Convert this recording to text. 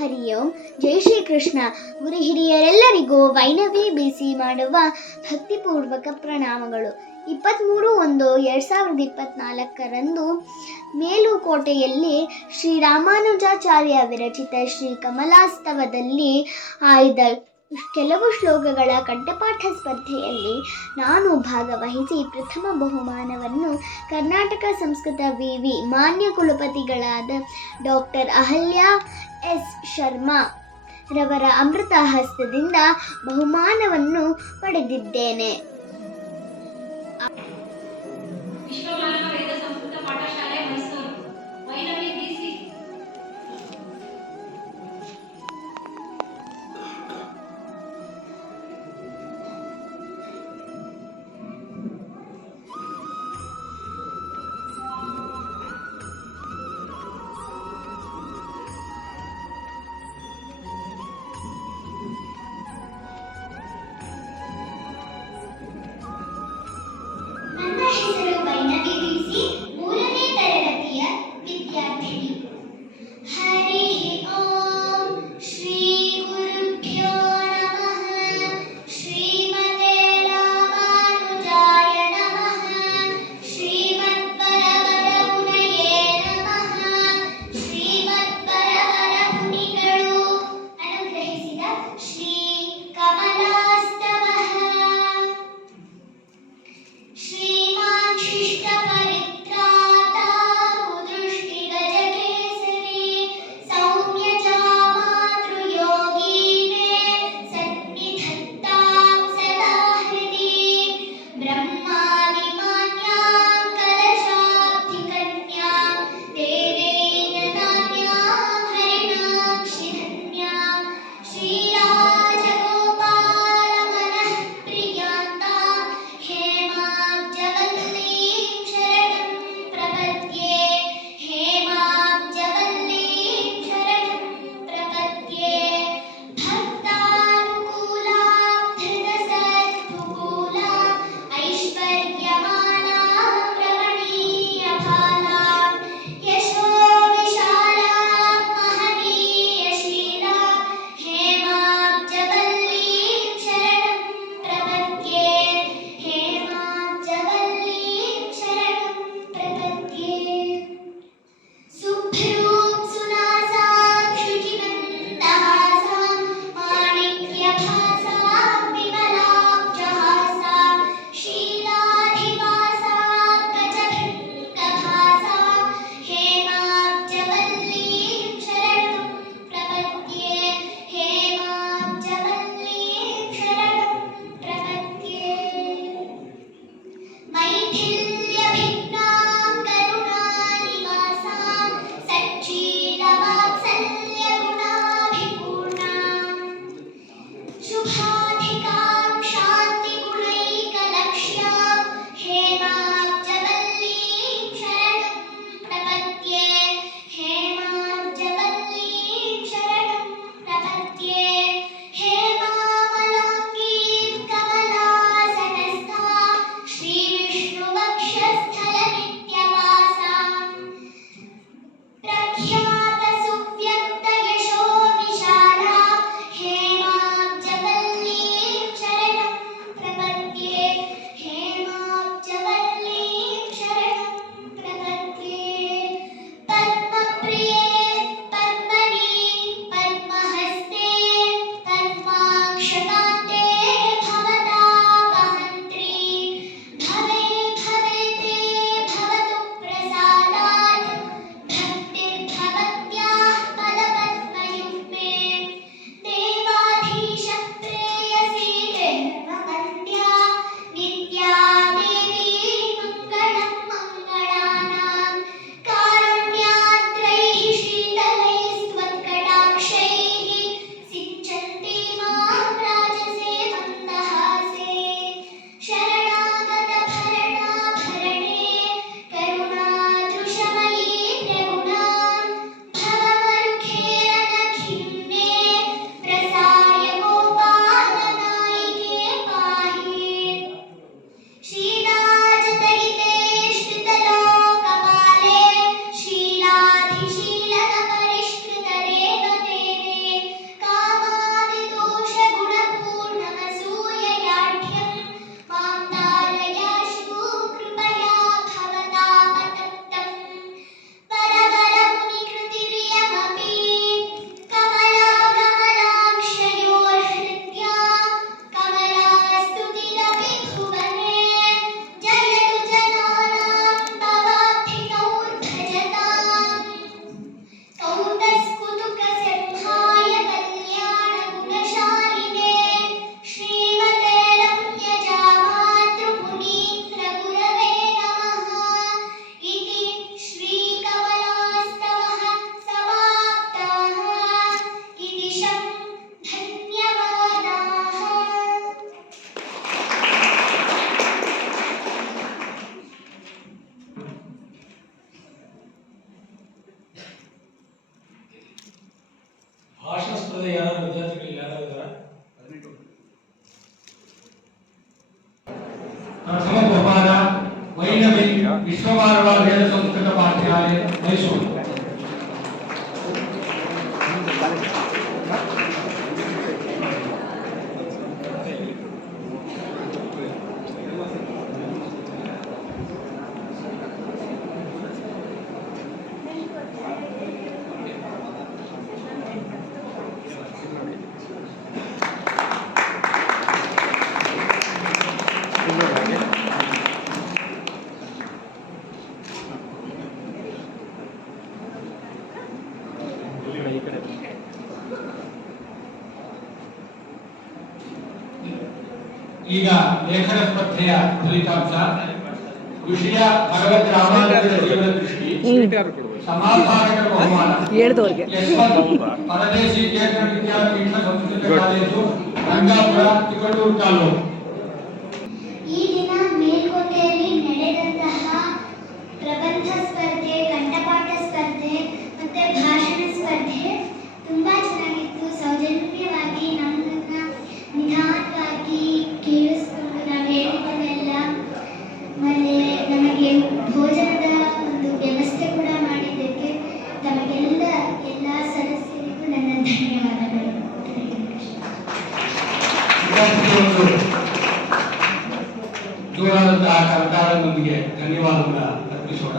ಹರಿ ಓಂ. ಜೈ ಶ್ರೀಕೃಷ್ಣ. ಗುರು ಹಿರಿಯರೆಲ್ಲರಿಗೂ ವೈನವಿ ಬಿಸಿ ಮಾಡುವ ಭಕ್ತಿಪೂರ್ವಕ ಪ್ರಣಾಮಗಳು. 23/1/2024 ಮೇಲುಕೋಟೆಯಲ್ಲಿ ಶ್ರೀರಾಮಾನುಜಾಚಾರ್ಯ ವಿರಚಿತ ಶ್ರೀ ಕಮಲಾಸ್ತವದಲ್ಲಿ ಆಯ್ದ ಕೆಲವು ಶ್ಲೋಕಗಳ ಕಂಠಪಾಠ ಸ್ಪರ್ಧೆಯಲ್ಲಿ ನಾನು ಭಾಗವಹಿಸಿ ಪ್ರಥಮ ಬಹುಮಾನವನ್ನು ಕರ್ನಾಟಕ ಸಂಸ್ಕೃತ ವಿವಿ ಮಾನ್ಯ ಕುಲಪತಿಗಳಾದ ಡಾಕ್ಟರ್ ಅಹಲ್ಯಾ ಎಸ್ ಶರ್ಮಾ ರವರ ಅಮೃತ ಹಸ್ತದಿಂದ ಬಹುಮಾನವನ್ನು ಪಡೆದಿದ್ದೇನೆ. ಅಲ್ಲದೆ ಯಾರು ವಿದ್ಯಾರ್ಥಿಗಳು ಯಾರು ಇದ್ದಾರೆ? ಪ್ರಥಮ ಬಹುಮಾನ ವೈನವಿ ವಿಶ್ವಮಾನವ ವೇದ ಸಂಸ್ಕೃತ ಪಾಠಶಾಲೆ ಮೈಸೂರು. ಈಗ ಲೇಖನ ಸ್ಪರ್ಧೆಯ ಫಲಿತಾಂಶ. ಋಷಿಯ ಭಗವದ್ ರಾಮಾನಂದರ ಜೀವನ ದೃಷ್ಟಿ ಸಮಾಧಾನಕರ ಬಹುಮಾನ ಪರದೇಶಿ ಕೇಂದ್ರ ವಿದ್ಯಾಪೀಠ ಸಂಸ್ಕೃತ ಕಾಲೇಜು ರಂಗಾಪುರ ತಿಪಟೂರು ತಾಲೂಕು. ಈ ದಿನ ಮೇಲ್ಕೋಟೆಯಲ್ಲಿ ನಡೆದಂತಹ ಪ್ರಬಂಧ ಸ್ಪರ್ಧೆ, ಕಂಠಪಾಠ ಸ್ಪರ್ಧೆ ಮತ್ತೆ ಭಾಷಣ ಸ್ಪರ್ಧೆ ತುಂಬಾ ಚೆನ್ನಾಗಿತ್ತು. ಸೌಜನ್ಯವಾಗಿ ನಮ್ಮನ್ನ ನಿಧಾನವಾಗಿ ಕೇಳಿಸ್ಕೊಂಡು ನಾವು ಹೇಳಿದವೆಲ್ಲ, ಆಮೇಲೆ ನಮಗೆ ಭೋಜನದ ಒಂದು ವ್ಯವಸ್ಥೆ ಕೂಡ ಮಾಡಿದ್ದಕ್ಕೆ ತಮಗೆಲ್ಲ ಎಲ್ಲ ಸದಸ್ಯರಿಗೂ ನನ್ನ ಧನ್ಯವಾದಗಳು. ಜೋರಾದಂತಹ ಕರ್ತಾರದೊಂದಿಗೆ ಧನ್ಯವಾದಗಳನ್ನು ಅರ್ಪಿಸೋಣ.